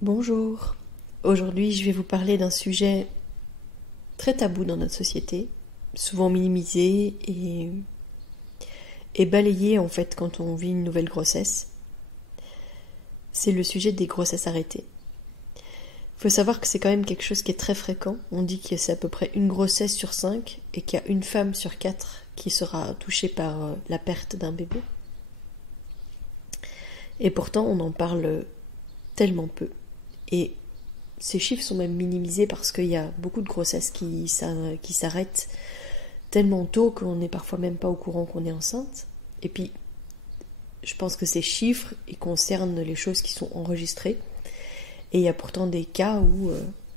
Bonjour, aujourd'hui je vais vous parler d'un sujet très tabou dans notre société, souvent minimisé et balayé en fait quand on vit une nouvelle grossesse. C'est le sujet des grossesses arrêtées. Il faut savoir que c'est quand même quelque chose qui est très fréquent. On dit que c'est à peu près une grossesse sur 5 et qu'il y a une femme sur 4 qui sera touchée par la perte d'un bébé. Et pourtant on en parle tellement peu. Et ces chiffres sont même minimisés parce qu'il y a beaucoup de grossesses qui s'arrêtent tellement tôt qu'on n'est parfois même pas au courant qu'on est enceinte. Et puis, je pense que ces chiffres, ils concernent les choses qui sont enregistrées. Et il y a pourtant des cas où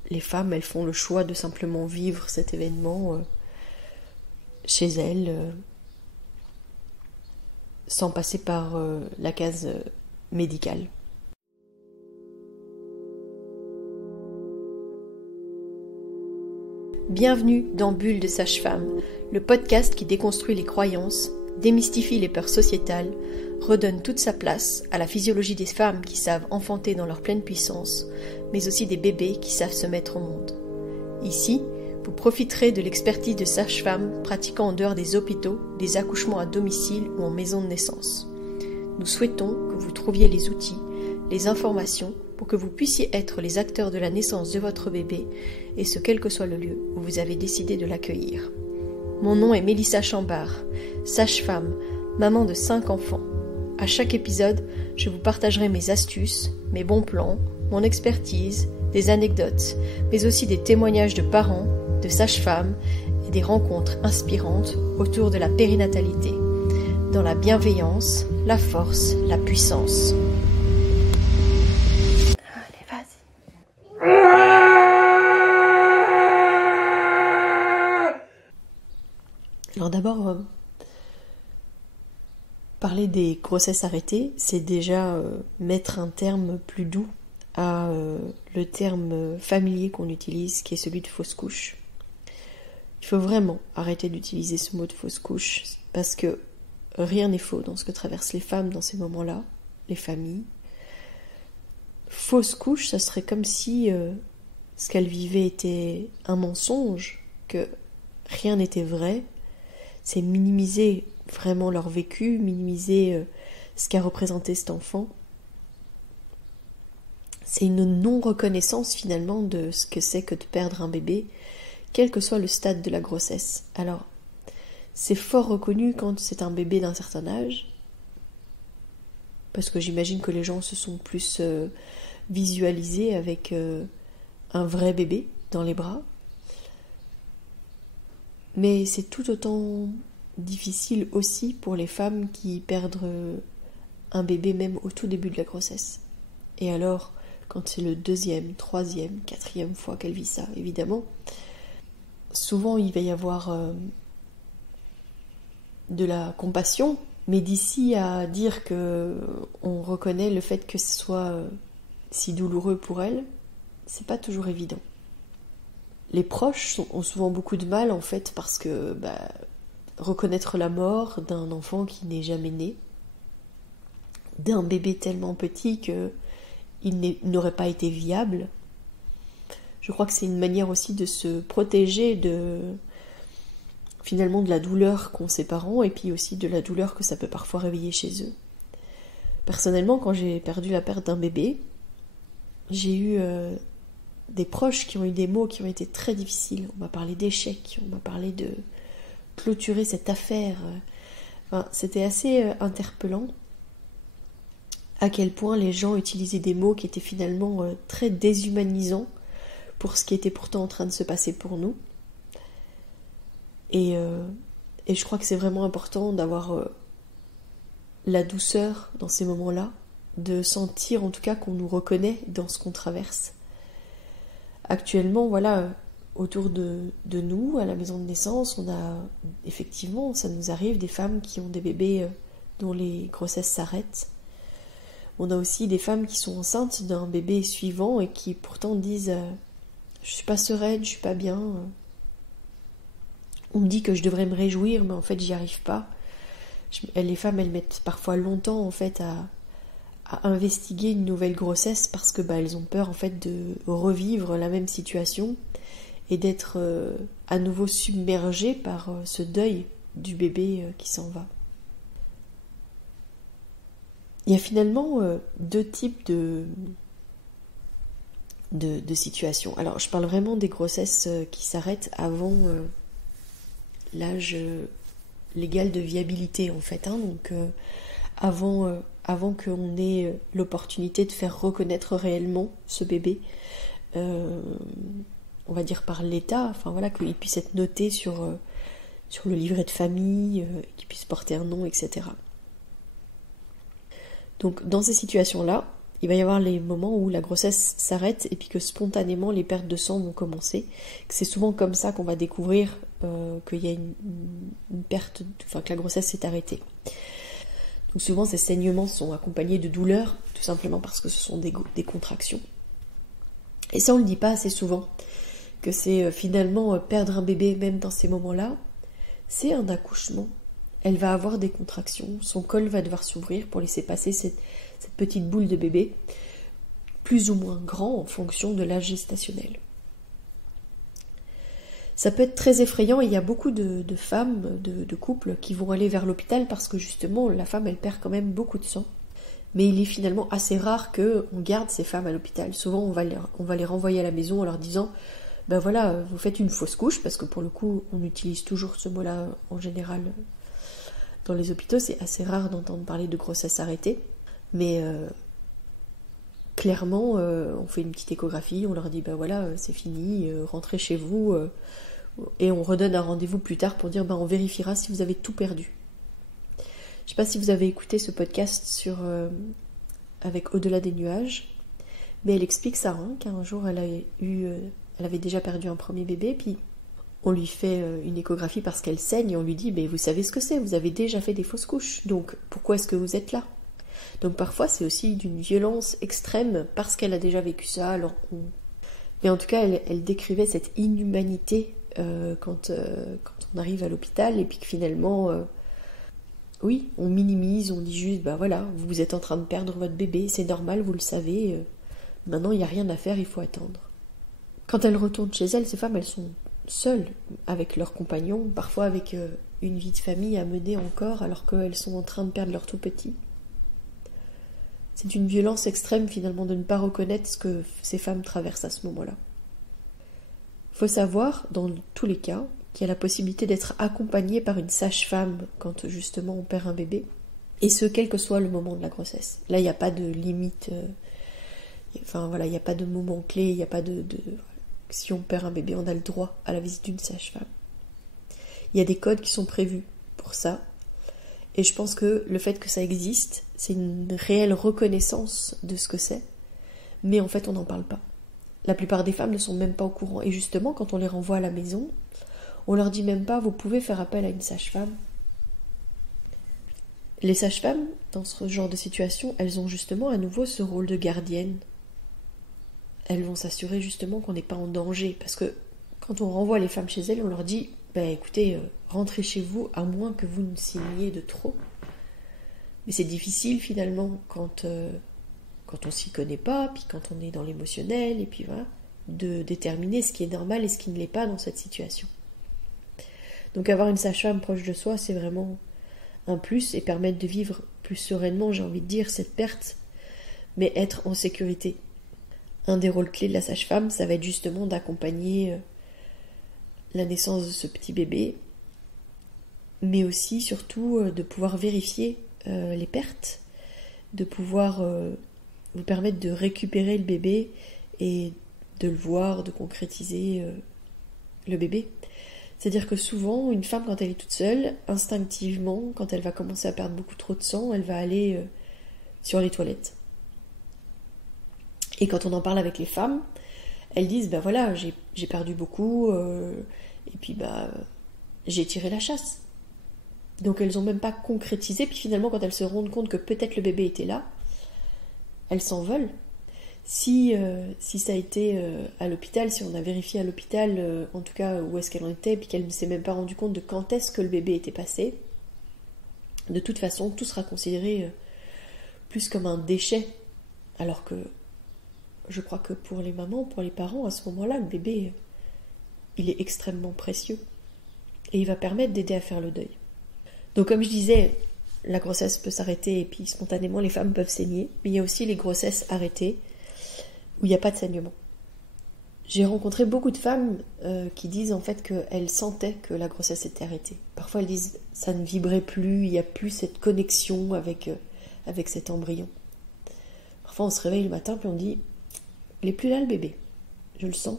les femmes, elles font le choix de simplement vivre cet événement chez elles, sans passer par la case médicale. Bienvenue dans Bulle de Sage-Femme, le podcast qui déconstruit les croyances, démystifie les peurs sociétales, redonne toute sa place à la physiologie des femmes qui savent enfanter dans leur pleine puissance, mais aussi des bébés qui savent se mettre au monde. Ici, vous profiterez de l'expertise de sages-femmes pratiquant en dehors des hôpitaux, des accouchements à domicile ou en maison de naissance. Nous souhaitons que vous trouviez les outils, les informations pour que vous puissiez être les acteurs de la naissance de votre bébé, et ce quel que soit le lieu où vous avez décidé de l'accueillir. Mon nom est Mélissa Chambard, sage-femme, maman de 5 enfants. À chaque épisode, je vous partagerai mes astuces, mes bons plans, mon expertise, des anecdotes, mais aussi des témoignages de parents, de sages-femmes et des rencontres inspirantes autour de la périnatalité, dans la bienveillance, la force, la puissance. Alors d'abord, parler des grossesses arrêtées, c'est déjà mettre un terme plus doux à le terme familier qu'on utilise, qui est celui de fausse couche. Il faut vraiment arrêter d'utiliser ce mot de fausse couche, parce que rien n'est faux dans ce que traversent les femmes dans ces moments-là, les familles. Fausse couche, ça serait comme si ce qu'elles vivaient était un mensonge, que rien n'était vrai. C'est minimiser vraiment leur vécu, minimiser ce qu'a représenté cet enfant. C'est une non-reconnaissance finalement de ce que c'est que de perdre un bébé, quel que soit le stade de la grossesse. Alors, c'est fort reconnu quand c'est un bébé d'un certain âge, parce que j'imagine que les gens se sont plus visualisés avec un vrai bébé dans les bras. Mais c'est tout autant difficile aussi pour les femmes qui perdent un bébé même au tout début de la grossesse. Et alors, quand c'est le 2e, 3e, 4e fois qu'elle vit ça, évidemment, souvent il va y avoir de la compassion, mais d'ici à dire que on reconnaît le fait que ce soit si douloureux pour elle, c'est pas toujours évident. Les proches ont souvent beaucoup de mal en fait parce que reconnaître la mort d'un enfant qui n'est jamais né, d'un bébé tellement petit qu'il n'aurait pas été viable, je crois que c'est une manière aussi de se protéger finalement de la douleur qu'ont ses parents et puis aussi de la douleur que ça peut parfois réveiller chez eux. Personnellement, quand j'ai perdu la perte d'un bébé, j'ai eu des proches qui ont eu des mots qui ont été très difficiles. On m'a parlé d'échec, on m'a parlé de clôturer cette affaire. Enfin, c'était assez interpellant à quel point les gens utilisaient des mots qui étaient finalement très déshumanisants pour ce qui était pourtant en train de se passer pour nous. Et je crois que c'est vraiment important d'avoir la douceur dans ces moments-là, de sentir en tout cas qu'on nous reconnaît dans ce qu'on traverse. Actuellement, voilà, autour de nous, à la maison de naissance, on a effectivement, ça nous arrive, des femmes qui ont des bébés dont les grossesses s'arrêtent. On a aussi des femmes qui sont enceintes d'un bébé suivant et qui pourtant disent je suis pas sereine, je suis pas bien. On me dit que je devrais me réjouir, mais en fait j'y arrive pas. Les femmes, elles mettent parfois longtemps en fait à investiguer une nouvelle grossesse parce que elles ont peur en fait de revivre la même situation et d'être à nouveau submergées par ce deuil du bébé qui s'en va. Il y a finalement deux types de situations. Alors je parle vraiment des grossesses qui s'arrêtent avant l'âge légal de viabilité en fait, donc avant qu'on ait l'opportunité de faire reconnaître réellement ce bébé, on va dire par l'État, qu'il puisse être noté sur le livret de famille, qu'il puisse porter un nom, etc. Donc dans ces situations-là, il va y avoir les moments où la grossesse s'arrête et puis que spontanément les pertes de sang vont commencer. C'est souvent comme ça qu'on va découvrir qu'il y a une perte, que la grossesse s'est arrêtée. Donc souvent ces saignements sont accompagnés de douleurs, tout simplement parce que ce sont des contractions. Et ça on le dit pas assez souvent, que c'est finalement perdre un bébé même dans ces moments-là, c'est un accouchement. Elle va avoir des contractions, son col va devoir s'ouvrir pour laisser passer cette petite boule de bébé, plus ou moins grand en fonction de l'âge gestationnel. Ça peut être très effrayant et il y a beaucoup de femmes, de couples qui vont aller vers l'hôpital parce que justement la femme elle perd quand même beaucoup de sang. Mais il est finalement assez rare qu'on garde ces femmes à l'hôpital. Souvent on va les renvoyer à la maison en leur disant vous faites une fausse couche, parce que pour le coup on utilise toujours ce mot-là en général dans les hôpitaux, c'est assez rare d'entendre parler de grossesse arrêtée. Mais clairement, on fait une petite échographie, on leur dit c'est fini, rentrez chez vous, et on redonne un rendez-vous plus tard pour dire on vérifiera si vous avez tout perdu. Je ne sais pas si vous avez écouté ce podcast avec Au-delà des nuages, mais elle explique ça, qu'un jour elle avait déjà perdu un premier bébé, puis on lui fait une échographie parce qu'elle saigne, et on lui dit vous savez ce que c'est, vous avez déjà fait des fausses couches, donc pourquoi est-ce que vous êtes là ? Donc parfois c'est aussi d'une violence extrême parce qu'elle a déjà vécu ça. Mais en tout cas elle décrivait cette inhumanité quand on arrive à l'hôpital et puis que finalement on minimise, on dit juste vous êtes en train de perdre votre bébé, c'est normal, vous le savez, maintenant il n'y a rien à faire, il faut attendre. Quand elles retournent chez elles, ces femmes elles sont seules avec leurs compagnons, parfois avec une vie de famille à mener encore alors qu'elles sont en train de perdre leur tout petit. C'est une violence extrême finalement de ne pas reconnaître ce que ces femmes traversent à ce moment-là. Il faut savoir, dans tous les cas, qu'il y a la possibilité d'être accompagnée par une sage-femme quand justement on perd un bébé, et ce, quel que soit le moment de la grossesse. Là, il n'y a pas de limite, il n'y a pas de moment clé, il n'y a pas de... Si on perd un bébé, on a le droit à la visite d'une sage-femme. Il y a des codes qui sont prévus pour ça, et je pense que le fait que ça existe, c'est une réelle reconnaissance de ce que c'est, mais en fait on n'en parle pas. La plupart des femmes ne sont même pas au courant, et justement quand on les renvoie à la maison, on leur dit même pas vous pouvez faire appel à une sage-femme. Les sages-femmes, dans ce genre de situation, elles ont justement à nouveau ce rôle de gardienne. Elles vont s'assurer justement qu'on n'est pas en danger, parce que quand on renvoie les femmes chez elles, on leur dit écoutez, rentrez chez vous à moins que vous ne signiez de trop. Mais c'est difficile finalement quand on s'y connaît pas, puis quand on est dans l'émotionnel, et puis de déterminer ce qui est normal et ce qui ne l'est pas dans cette situation. Donc avoir une sage-femme proche de soi, c'est vraiment un plus, et permettre de vivre plus sereinement, j'ai envie de dire, cette perte, mais être en sécurité. Un des rôles clés de la sage-femme, ça va être justement d'accompagner la naissance de ce petit bébé, mais aussi, surtout, de pouvoir vérifier les pertes, de pouvoir vous permettre de récupérer le bébé et de le voir, de concrétiser le bébé. C'est-à-dire que souvent, une femme, quand elle est toute seule, instinctivement, quand elle va commencer à perdre beaucoup trop de sang, elle va aller sur les toilettes. Et quand on en parle avec les femmes, elles disent j'ai perdu beaucoup, et puis j'ai tiré la chasse. Donc elles n'ont même pas concrétisé, puis finalement quand elles se rendent compte que peut-être le bébé était là, elles s'en veulent. Si ça a été à l'hôpital, si on a vérifié à l'hôpital, en tout cas où est-ce qu'elle en était, puis qu'elle ne s'est même pas rendue compte de quand est-ce que le bébé était passé, de toute façon tout sera considéré plus comme un déchet. Alors que je crois que pour les mamans, pour les parents, à ce moment-là, le bébé, il est extrêmement précieux. Et il va permettre d'aider à faire le deuil. Donc comme je disais, la grossesse peut s'arrêter et puis spontanément les femmes peuvent saigner. Mais il y a aussi les grossesses arrêtées où il n'y a pas de saignement. J'ai rencontré beaucoup de femmes qui disent en fait qu'elles sentaient que la grossesse était arrêtée. Parfois elles disent ça ne vibrait plus, il n'y a plus cette connexion avec cet embryon. Parfois on se réveille le matin puis on dit il n'est plus là le bébé, je le sens.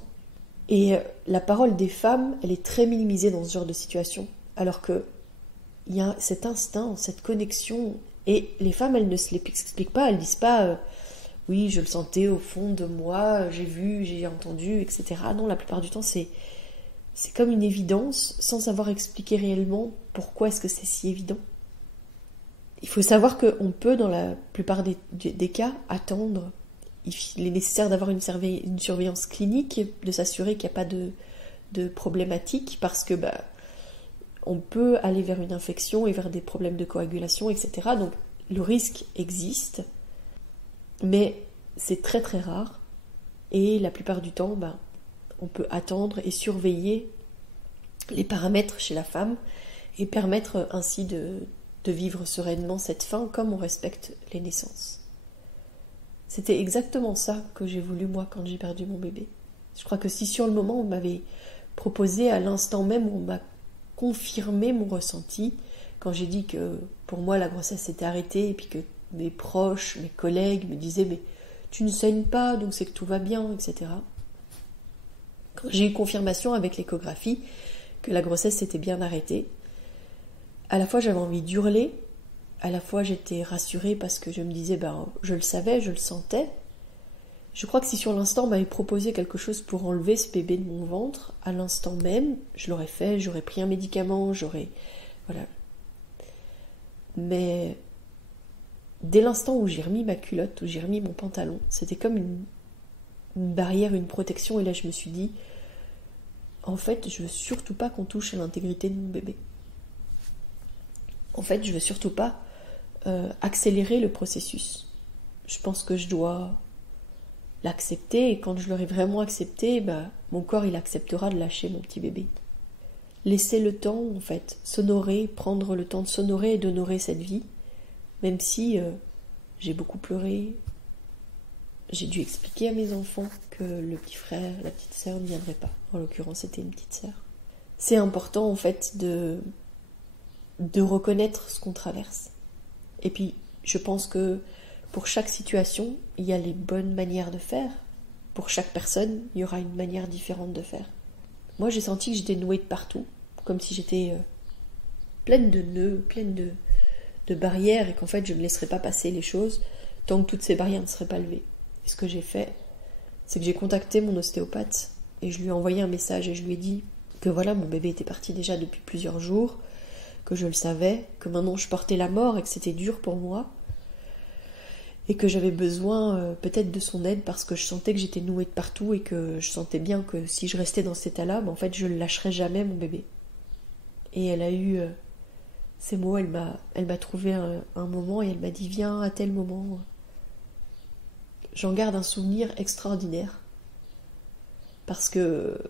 Et la parole des femmes, elle est très minimisée dans ce genre de situation, alors que il y a cet instinct, cette connexion, et les femmes elles ne se l'expliquent pas, elles disent pas oui, je le sentais au fond de moi, j'ai vu, j'ai entendu, etc. Non, la plupart du temps, c'est comme une évidence, sans savoir expliquer réellement pourquoi est-ce que c'est si évident. Il faut savoir qu'on peut, dans la plupart des cas, attendre. Il est nécessaire d'avoir une surveillance clinique, de s'assurer qu'il n'y a pas de problématique, parce que on peut aller vers une infection et vers des problèmes de coagulation, etc. Donc, le risque existe. Mais c'est très très rare et la plupart du temps, on peut attendre et surveiller les paramètres chez la femme et permettre ainsi de vivre sereinement cette fin comme on respecte les naissances. C'était exactement ça que j'ai voulu moi quand j'ai perdu mon bébé. Je crois que si sur le moment on m'avait proposé à l'instant même où on m'a confirmé mon ressenti, quand j'ai dit que pour moi la grossesse s'était arrêtée et puis que mes proches, mes collègues me disaient mais tu ne saignes pas donc c'est que tout va bien, etc. Quand j'ai eu confirmation avec l'échographie que la grossesse s'était bien arrêtée, à la fois j'avais envie d'hurler, à la fois j'étais rassurée parce que je me disais je le savais, je le sentais. Je crois que si sur l'instant on m'avait proposé quelque chose pour enlever ce bébé de mon ventre, à l'instant même, je l'aurais fait, j'aurais pris un médicament, voilà. Mais dès l'instant où j'ai remis ma culotte, où j'ai remis mon pantalon, c'était comme une barrière, une protection, et là je me suis dit, en fait, je veux surtout pas qu'on touche à l'intégrité de mon bébé. En fait, je veux surtout pas accélérer le processus. Je pense que je dois l'accepter, et quand je l'aurai vraiment accepté, mon corps il acceptera de lâcher mon petit bébé. Laisser le temps, en fait, s'honorer, prendre le temps de s'honorer et d'honorer cette vie, même si j'ai beaucoup pleuré, j'ai dû expliquer à mes enfants que le petit frère, la petite sœur ne viendraient pas. En l'occurrence, c'était une petite sœur. C'est important, en fait, de reconnaître ce qu'on traverse. Et puis, je pense que pour chaque situation, il y a les bonnes manières de faire. Pour chaque personne, il y aura une manière différente de faire. Moi, j'ai senti que j'étais nouée de partout, comme si j'étais pleine de nœuds, pleine de barrières, et qu'en fait, je ne laisserais pas passer les choses tant que toutes ces barrières ne seraient pas levées. Et ce que j'ai fait, c'est que j'ai contacté mon ostéopathe, et je lui ai envoyé un message, et je lui ai dit que voilà, mon bébé était parti déjà depuis plusieurs jours, que je le savais, que maintenant je portais la mort et que c'était dur pour moi, et que j'avais besoin peut-être de son aide parce que je sentais que j'étais nouée de partout et que je sentais bien que si je restais dans cet état-là, en fait je ne lâcherais jamais mon bébé. Et elle a eu ces mots, elle m'a trouvé un moment et elle m'a dit viens à tel moment. J'en garde un souvenir extraordinaire parce que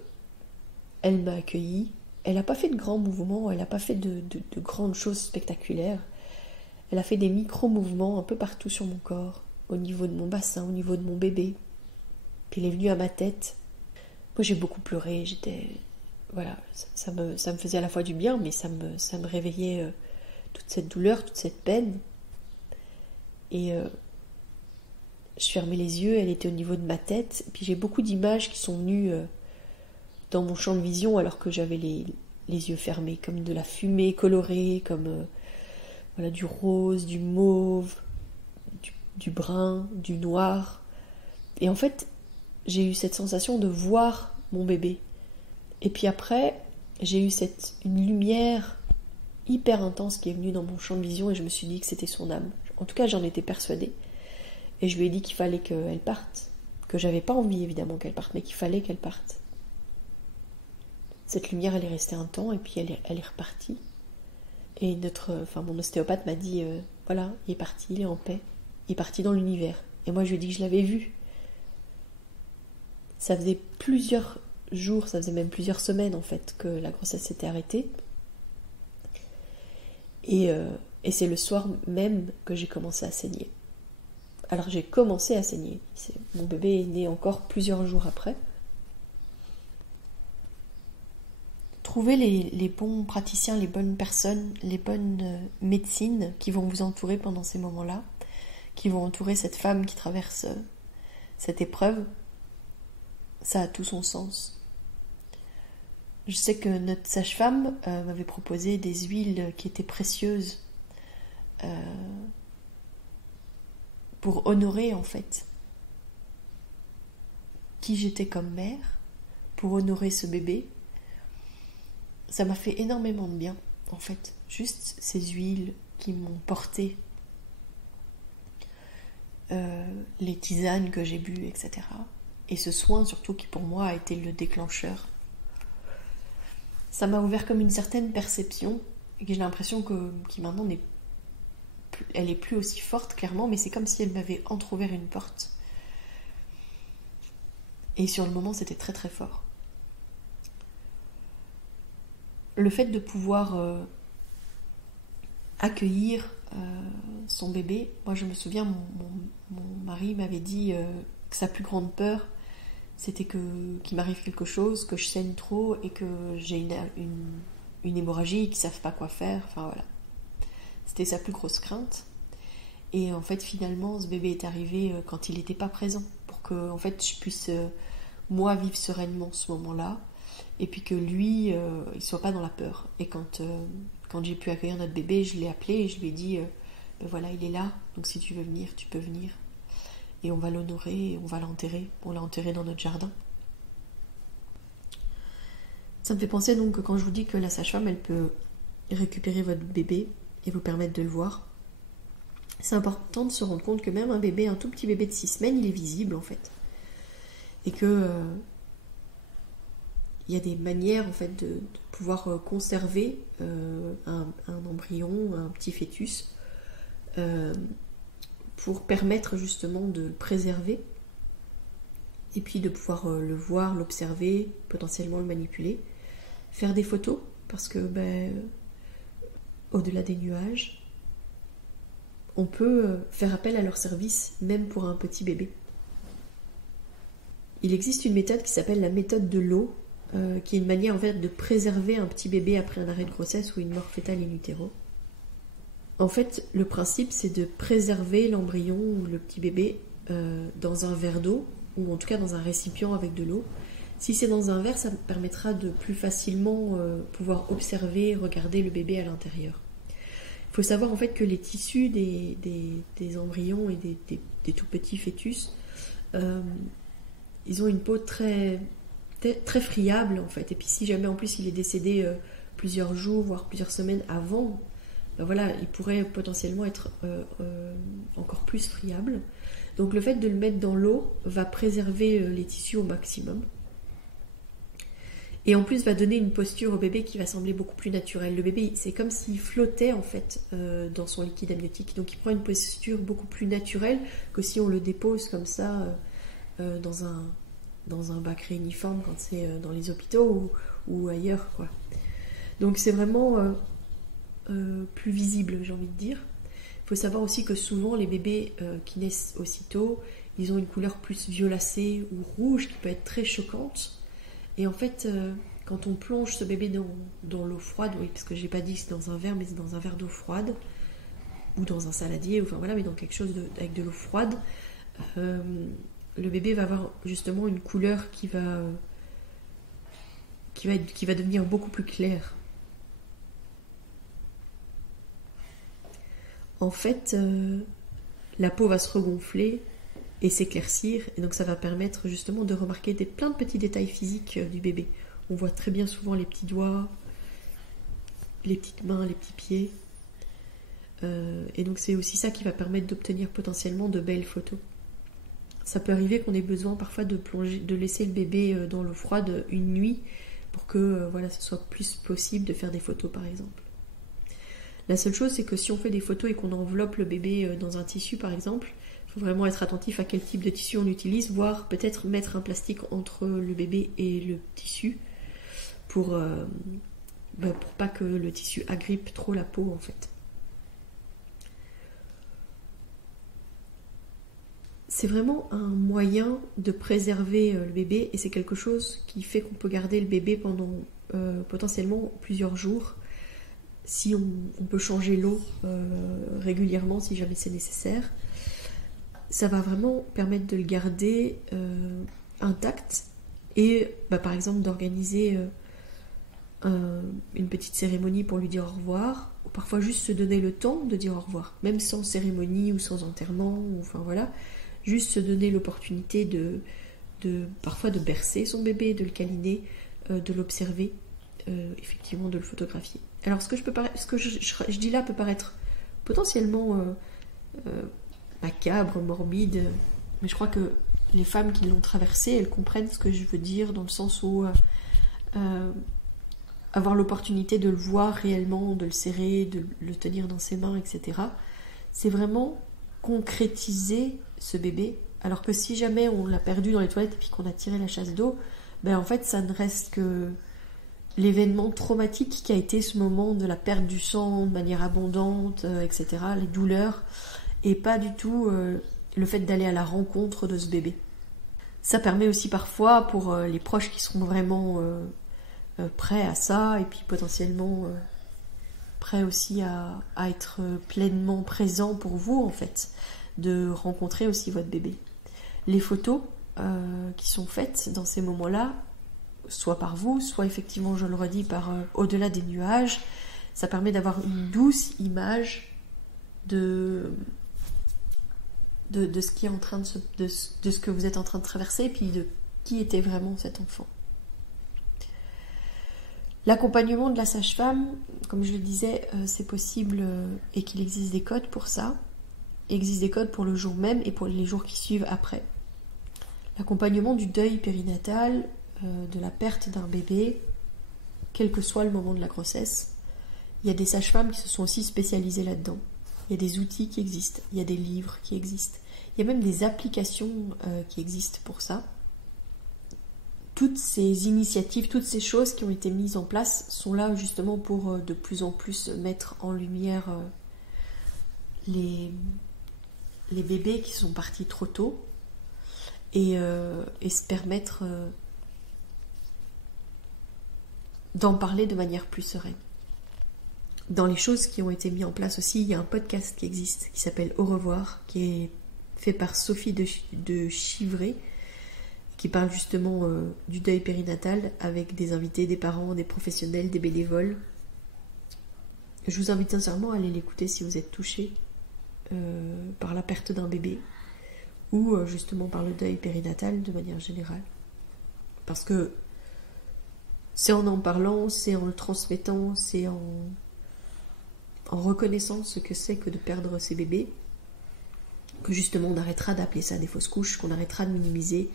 elle m'a accueillie. Elle n'a pas fait de grands mouvements, elle n'a pas fait de grandes choses spectaculaires. Elle a fait des micro-mouvements un peu partout sur mon corps, au niveau de mon bassin, au niveau de mon bébé. Puis elle est venue à ma tête. Moi j'ai beaucoup pleuré, voilà, ça me faisait à la fois du bien, mais ça me réveillait toute cette douleur, toute cette peine. Et je fermais les yeux, elle était au niveau de ma tête. Puis j'ai beaucoup d'images qui sont venues dans mon champ de vision alors que j'avais les yeux fermés, comme de la fumée colorée, comme voilà, du rose, du mauve, du brun, du noir. Et en fait, j'ai eu cette sensation de voir mon bébé. Et puis après, j'ai eu une lumière hyper intense qui est venue dans mon champ de vision et je me suis dit que c'était son âme. En tout cas, j'en étais persuadée. Et je lui ai dit qu'il fallait qu'elle parte. Que j'avais pas envie, évidemment, qu'elle parte, mais qu'il fallait qu'elle parte. Cette lumière, elle est restée un temps et puis elle est repartie. Et mon ostéopathe m'a dit, voilà, il est parti, il est en paix. est parti dans l'univers. Et moi je lui ai dit que je l'avais vu. Ça faisait plusieurs jours, ça faisait même plusieurs semaines en fait que la grossesse s'était arrêtée. Et c'est le soir même que j'ai commencé à saigner. Alors j'ai commencé à saigner. Mon bébé est né encore plusieurs jours après. Trouvez les bons praticiens, les bonnes personnes, les bonnes médecines qui vont vous entourer pendant ces moments-là, qui vont entourer cette femme qui traverse cette épreuve. Ça a tout son sens. Je sais que notre sage-femme m'avait proposé des huiles qui étaient précieuses pour honorer en fait qui j'étais comme mère, pour honorer ce bébé. Ça m'a fait énormément de bien en fait, juste ces huiles qui m'ont porté, les tisanes que j'ai bues, etc. Et ce soin surtout qui pour moi a été le déclencheur. Ça m'a ouvert comme une certaine perception et que j'ai l'impression qui maintenant elle est plus aussi forte clairement, mais c'est comme si elle m'avait entrouvert une porte. Et sur le moment, c'était très très fort. Le fait de pouvoir accueillir son bébé, moi je me souviens, mon mari m'avait dit que sa plus grande peur, c'était qu'il m'arrive quelque chose, que je saigne trop et que j'ai une hémorragie, qu'ils ne savent pas quoi faire. Enfin voilà. C'était sa plus grosse crainte. Et en fait, finalement, ce bébé est arrivé quand il n'était pas présent. Pour que en fait, je puisse, moi, vivre sereinement ce moment-là. Et puis que lui, il ne soit pas dans la peur. Et quand j'ai pu accueillir notre bébé, je l'ai appelé et je lui ai dit, ben voilà, il est là. Donc si tu veux venir, tu peux venir. Et on va l'honorer, on va l'enterrer. On l'a enterré dans notre jardin. Ça me fait penser donc que quand je vous dis que la sage-femme, elle peut récupérer votre bébé et vous permettre de le voir, c'est important de se rendre compte que même un tout petit bébé de 6 semaines, il est visible en fait. Et que il y a des manières en fait de pouvoir conserver un embryon, un petit fœtus, pour permettre justement de le préserver et puis de pouvoir le voir, l'observer, potentiellement le manipuler, faire des photos parce que au-delà des nuages, on peut faire appel à leur service même pour un petit bébé. Il existe une méthode qui s'appelle la méthode de l'eau, qui est une manière en fait de préserver un petit bébé après un arrêt de grossesse ou une mort fœtale in utero. En fait, le principe, c'est de préserver l'embryon ou le petit bébé dans un verre d'eau, ou en tout cas dans un récipient avec de l'eau. Si c'est dans un verre, ça permettra de plus facilement pouvoir observer, regarder le bébé à l'intérieur. Il faut savoir en fait que les tissus des embryons et des tout petits fœtus, ils ont une peau très, très friable en fait. Et puis si jamais en plus il est décédé plusieurs jours, voire plusieurs semaines avant, voilà, il pourrait potentiellement être encore plus friable. Donc le fait de le mettre dans l'eau va préserver les tissus au maximum. Et en plus va donner une posture au bébé qui va sembler beaucoup plus naturelle. Le bébé, c'est comme s'il flottait en fait dans son liquide amniotique. Donc il prend une posture beaucoup plus naturelle que si on le dépose comme ça dans un bac réuniforme quand c'est dans les hôpitaux ou ailleurs, quoi. Donc c'est vraiment plus visible, j'ai envie de dire. Il faut savoir aussi que souvent les bébés qui naissent aussitôt, ils ont une couleur plus violacée ou rouge qui peut être très choquante. Et en fait, quand on plonge ce bébé dans l'eau froide, oui, parce que j'ai pas dit que c'est dans un verre, mais c'est dans un verre d'eau froide, ou dans un saladier, enfin voilà, mais dans quelque chose avec de l'eau froide, le bébé va avoir justement une couleur qui va devenir beaucoup plus claire. En fait, la peau va se regonfler et s'éclaircir, et donc ça va permettre justement de remarquer plein de petits détails physiques du bébé. On voit très bien souvent les petits doigts, les petites mains, les petits pieds, et donc c'est aussi ça qui va permettre d'obtenir potentiellement de belles photos. Ça peut arriver qu'on ait besoin parfois de laisser le bébé dans l'eau froide une nuit pour que voilà, ce soit plus possible de faire des photos par exemple. La seule chose, c'est que si on fait des photos et qu'on enveloppe le bébé dans un tissu par exemple, il faut vraiment être attentif à quel type de tissu on utilise, voire peut-être mettre un plastique entre le bébé et le tissu pour pas que le tissu agrippe trop la peau en fait. C'est vraiment un moyen de préserver le bébé et c'est quelque chose qui fait qu'on peut garder le bébé pendant potentiellement plusieurs jours si on peut changer l'eau régulièrement si jamais c'est nécessaire. Ça va vraiment permettre de le garder intact et par exemple d'organiser une petite cérémonie pour lui dire au revoir ou parfois juste se donner le temps de dire au revoir, même sans cérémonie ou sans enterrement, ou, enfin voilà, juste se donner l'opportunité parfois de bercer son bébé, de le câliner, de l'observer, effectivement de le photographier. Alors ce que je dis là peut paraître potentiellement macabre, morbide, mais je crois que les femmes qui l'ont traversé, elles comprennent ce que je veux dire dans le sens où avoir l'opportunité de le voir réellement, de le serrer, de le tenir dans ses mains, etc. C'est vraiment concrétiser ce bébé, alors que si jamais on l'a perdu dans les toilettes et puis qu'on a tiré la chasse d'eau, en fait ça ne reste que l'événement traumatique qui a été ce moment de la perte du sang de manière abondante, etc., les douleurs, et pas du tout le fait d'aller à la rencontre de ce bébé. Ça permet aussi parfois pour les proches qui seront vraiment prêts à ça, et puis potentiellement prêts aussi à être pleinement présents pour vous en fait, de rencontrer aussi votre bébé. Les photos qui sont faites dans ces moments-là, soit par vous, soit effectivement, je le redis, par au-delà des nuages, ça permet d'avoir une douce image de ce qui est en train de ce que vous êtes en train de traverser, et puis de qui était vraiment cet enfant. L'accompagnement de la sage-femme, comme je le disais, c'est possible et qu'il existe des codes pour ça. Il existe des codes pour le jour même et pour les jours qui suivent après. L'accompagnement du deuil périnatal, de la perte d'un bébé, quel que soit le moment de la grossesse, il y a des sages-femmes qui se sont aussi spécialisées là-dedans. Il y a des outils qui existent, il y a des livres qui existent, il y a même des applications qui existent pour ça. Toutes ces initiatives, toutes ces choses qui ont été mises en place sont là justement pour de plus en plus mettre en lumière les bébés qui sont partis trop tôt et se permettre d'en parler de manière plus sereine. Dans les choses qui ont été mises en place aussi, il y a un podcast qui existe qui s'appelle Au revoir, qui est fait par Sophie de Chivray, qui parle justement du deuil périnatal avec des invités, des parents, des professionnels, des bénévoles. Je vous invite sincèrement à aller l'écouter si vous êtes touchés par la perte d'un bébé ou justement par le deuil périnatal de manière générale. Parce que c'est en parlant, c'est en le transmettant, c'est en reconnaissant ce que c'est que de perdre ses bébés que justement on arrêtera d'appeler ça des fausses couches, qu'on arrêtera de minimiser,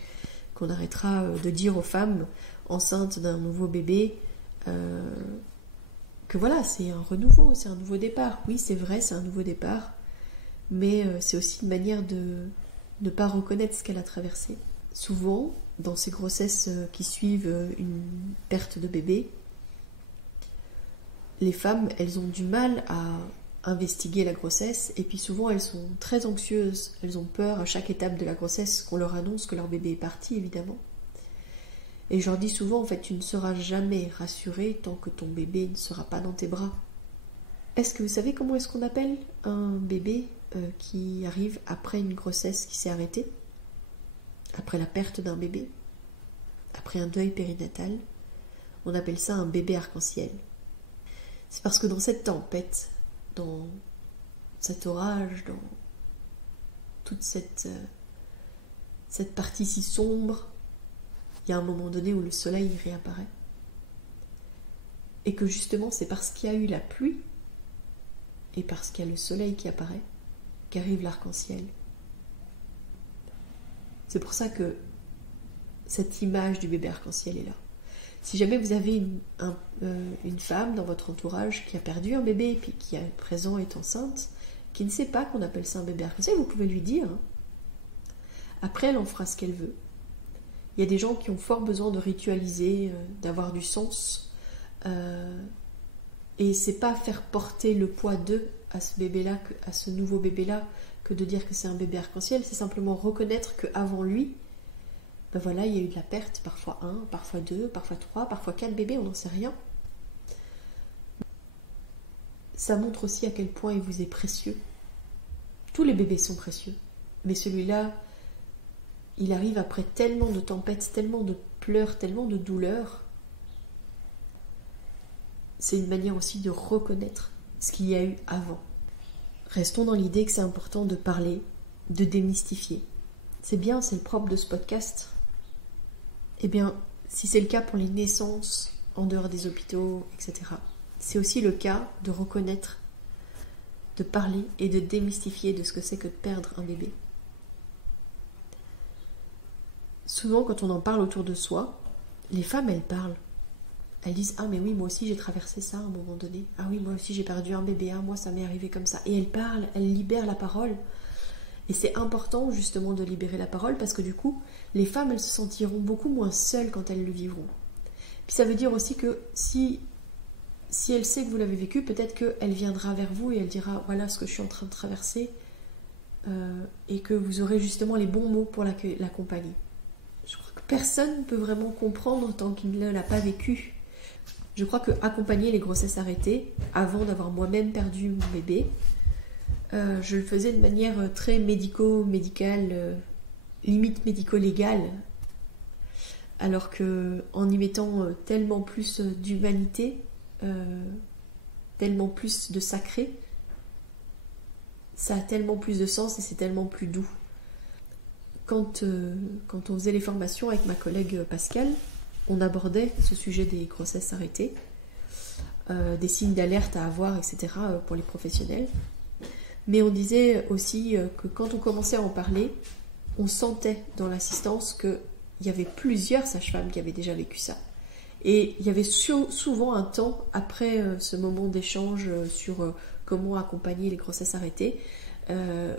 qu'on arrêtera de dire aux femmes enceintes d'un nouveau bébé que voilà, c'est un renouveau, c'est un nouveau départ. Oui, c'est vrai, c'est un nouveau départ, mais c'est aussi une manière de ne pas reconnaître ce qu'elle a traversé. Souvent, dans ces grossesses qui suivent une perte de bébé, les femmes, elles ont du mal à investiguer la grossesse, et puis souvent elles sont très anxieuses, elles ont peur à chaque étape de la grossesse qu'on leur annonce que leur bébé est parti, évidemment. Et je leur dis souvent, en fait, tu ne seras jamais rassurée tant que ton bébé ne sera pas dans tes bras. Est-ce que vous savez comment est-ce qu'on appelle un bébé qui arrive après une grossesse qui s'est arrêtée, après la perte d'un bébé, après un deuil périnatal? On appelle ça un bébé arc-en-ciel. C'est parce que dans cette tempête, dans cet orage, dans toute cette partie si sombre, il y a un moment donné où le soleil réapparaît. Et que justement, c'est parce qu'il y a eu la pluie et parce qu'il y a le soleil qui apparaît qu'arrive l'arc-en-ciel. C'est pour ça que cette image du bébé arc-en-ciel est là. Si jamais vous avez une femme dans votre entourage qui a perdu un bébé, puis qui à présent est enceinte, qui ne sait pas qu'on appelle ça un bébé arc-en-ciel, vous pouvez lui dire. Après, elle en fera ce qu'elle veut. Il y a des gens qui ont fort besoin de ritualiser, d'avoir du sens. Et c'est pas faire porter le poids d'eux à ce bébé-là, à ce nouveau bébé-là, que de dire que c'est un bébé arc-en-ciel. C'est simplement reconnaître qu'avant lui, ben voilà, il y a eu de la perte, parfois 1, parfois 2, parfois 3, parfois 4 bébés, on n'en sait rien. Ça montre aussi à quel point il vous est précieux. Tous les bébés sont précieux, mais celui-là, il arrive après tellement de tempêtes, tellement de pleurs, tellement de douleurs. C'est une manière aussi de reconnaître ce qu'il y a eu avant. Restons dans l'idée que c'est important de parler, de démystifier. C'est bien, c'est le propre de ce podcast. Eh bien, si c'est le cas pour les naissances en dehors des hôpitaux, etc., c'est aussi le cas de reconnaître, de parler et de démystifier de ce que c'est que de perdre un bébé. Souvent, quand on en parle autour de soi, les femmes, elles parlent. Elles disent « Ah, mais oui, moi aussi j'ai traversé ça à un moment donné. Ah oui, moi aussi j'ai perdu un bébé. Ah, moi ça m'est arrivé comme ça. » Et elles parlent, elles libèrent la parole. Et c'est important justement de libérer la parole parce que du coup, les femmes, elles se sentiront beaucoup moins seules quand elles le vivront. Puis ça veut dire aussi que si elle sait que vous l'avez vécu, peut-être qu'elle viendra vers vous et elle dira « Voilà ce que je suis en train de traverser. » Et que vous aurez justement les bons mots pour l'accompagner. Je crois que personne ne peut vraiment comprendre tant qu'il ne l'a pas vécu. Je crois que accompagner les grossesses arrêtées, avant d'avoir moi-même perdu mon bébé, je le faisais de manière très médicale, limite médico-légale, alors que en y mettant tellement plus d'humanité, tellement plus de sacré, ça a tellement plus de sens et c'est tellement plus doux. Quand on faisait les formations avec ma collègue Pascal, on abordait ce sujet des grossesses arrêtées, des signes d'alerte à avoir, etc. pour les professionnels. Mais on disait aussi que quand on commençait à en parler, on sentait dans l'assistance qu'il y avait plusieurs sages-femmes qui avaient déjà vécu ça. Et il y avait souvent un temps, après ce moment d'échange sur comment accompagner les grossesses arrêtées,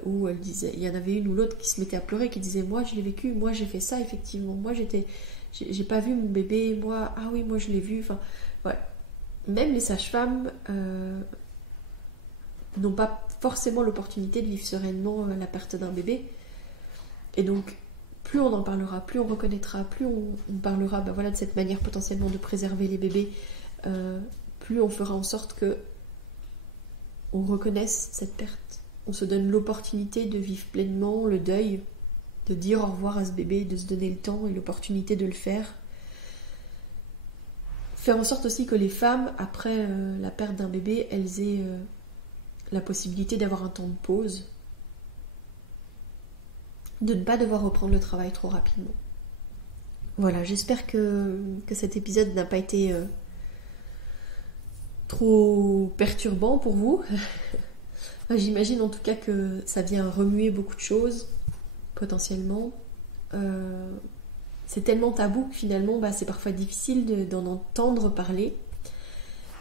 où elle disait, il y en avait une ou l'autre qui se mettait à pleurer, qui disait « Moi je l'ai vécu, moi j'ai fait ça effectivement, moi j'ai pas vu mon bébé, moi, ah oui, moi je l'ai vu. » Enfin, ouais. Même les sages-femmes n'ont pas forcément l'opportunité de vivre sereinement la perte d'un bébé. Et donc, plus on en parlera, plus on reconnaîtra, plus on parlera voilà, de cette manière potentiellement de préserver les bébés, plus on fera en sorte que on reconnaisse cette perte. On se donne l'opportunité de vivre pleinement le deuil, de dire au revoir à ce bébé, de se donner le temps et l'opportunité de le faire. Faire en sorte aussi que les femmes, après la perte d'un bébé, elles aient la possibilité d'avoir un temps de pause, de ne pas devoir reprendre le travail trop rapidement. Voilà, j'espère que cet épisode n'a pas été trop perturbant pour vous. J'imagine en tout cas que ça vient remuer beaucoup de choses, potentiellement. C'est tellement tabou que finalement, c'est parfois difficile d'en entendre parler.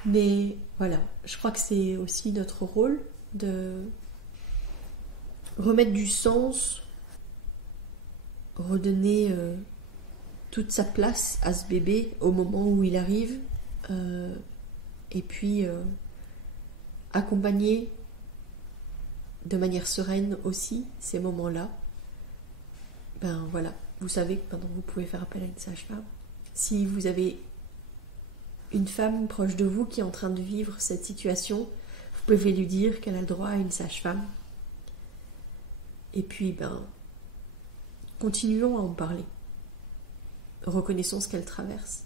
Mais voilà, je crois que c'est aussi notre rôle de remettre du sens, redonner toute sa place à ce bébé au moment où il arrive, et puis accompagner de manière sereine aussi ces moments-là. Voilà, vous savez que maintenant vous pouvez faire appel à une sage-femme. Si vous avez une femme proche de vous qui est en train de vivre cette situation, vous pouvez lui dire qu'elle a le droit à une sage-femme. Et puis, continuons à en parler. Reconnaissons ce qu'elle traverse.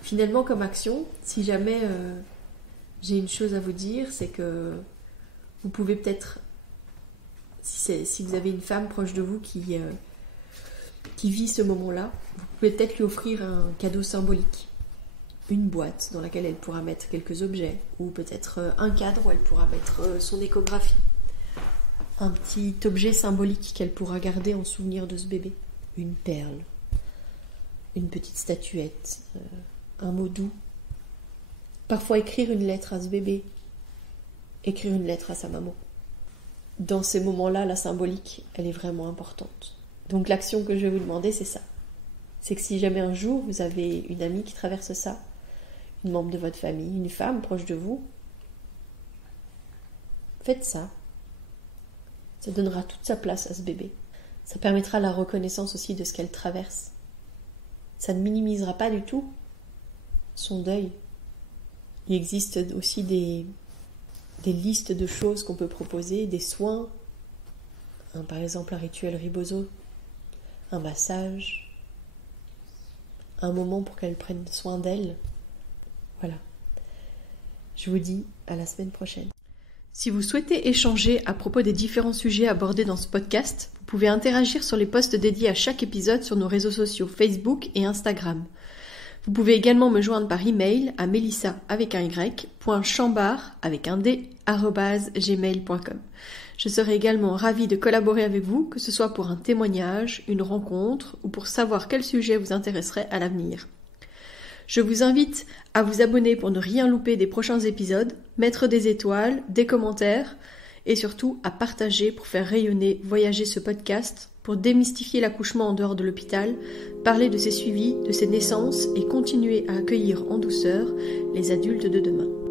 Finalement, comme action, si jamais j'ai une chose à vous dire, c'est que vous pouvez peut-être, si vous avez une femme proche de vous qui vit ce moment-là, vous pouvez peut-être lui offrir un cadeau symbolique. Une boîte dans laquelle elle pourra mettre quelques objets, ou peut-être un cadre où elle pourra mettre son échographie. Un petit objet symbolique qu'elle pourra garder en souvenir de ce bébé. Une perle, une petite statuette, un mot doux. Parfois écrire une lettre à ce bébé, écrire une lettre à sa maman. Dans ces moments-là, la symbolique, elle est vraiment importante. Donc l'action que je vais vous demander, c'est ça. C'est que si jamais un jour vous avez une amie qui traverse ça, une membre de votre famille, une femme proche de vous, faites ça. Ça donnera toute sa place à ce bébé. Ça permettra la reconnaissance aussi de ce qu'elle traverse. Ça ne minimisera pas du tout son deuil. Il existe aussi des listes de choses qu'on peut proposer, des soins. Par exemple, un rituel riboso, un massage, un moment pour qu'elle prenne soin d'elle. Voilà. Je vous dis à la semaine prochaine. Si vous souhaitez échanger à propos des différents sujets abordés dans ce podcast, vous pouvez interagir sur les posts dédiés à chaque épisode sur nos réseaux sociaux Facebook et Instagram. Vous pouvez également me joindre par email à melissa.chambard@gmail.com. Je serai également ravie de collaborer avec vous, que ce soit pour un témoignage, une rencontre ou pour savoir quel sujet vous intéresserait à l'avenir. Je vous invite à vous abonner pour ne rien louper des prochains épisodes, mettre des étoiles, des commentaires et surtout à partager pour faire rayonner, voyager ce podcast, pour démystifier l'accouchement en dehors de l'hôpital, parler de ses suivis, de ses naissances et continuer à accueillir en douceur les adultes de demain.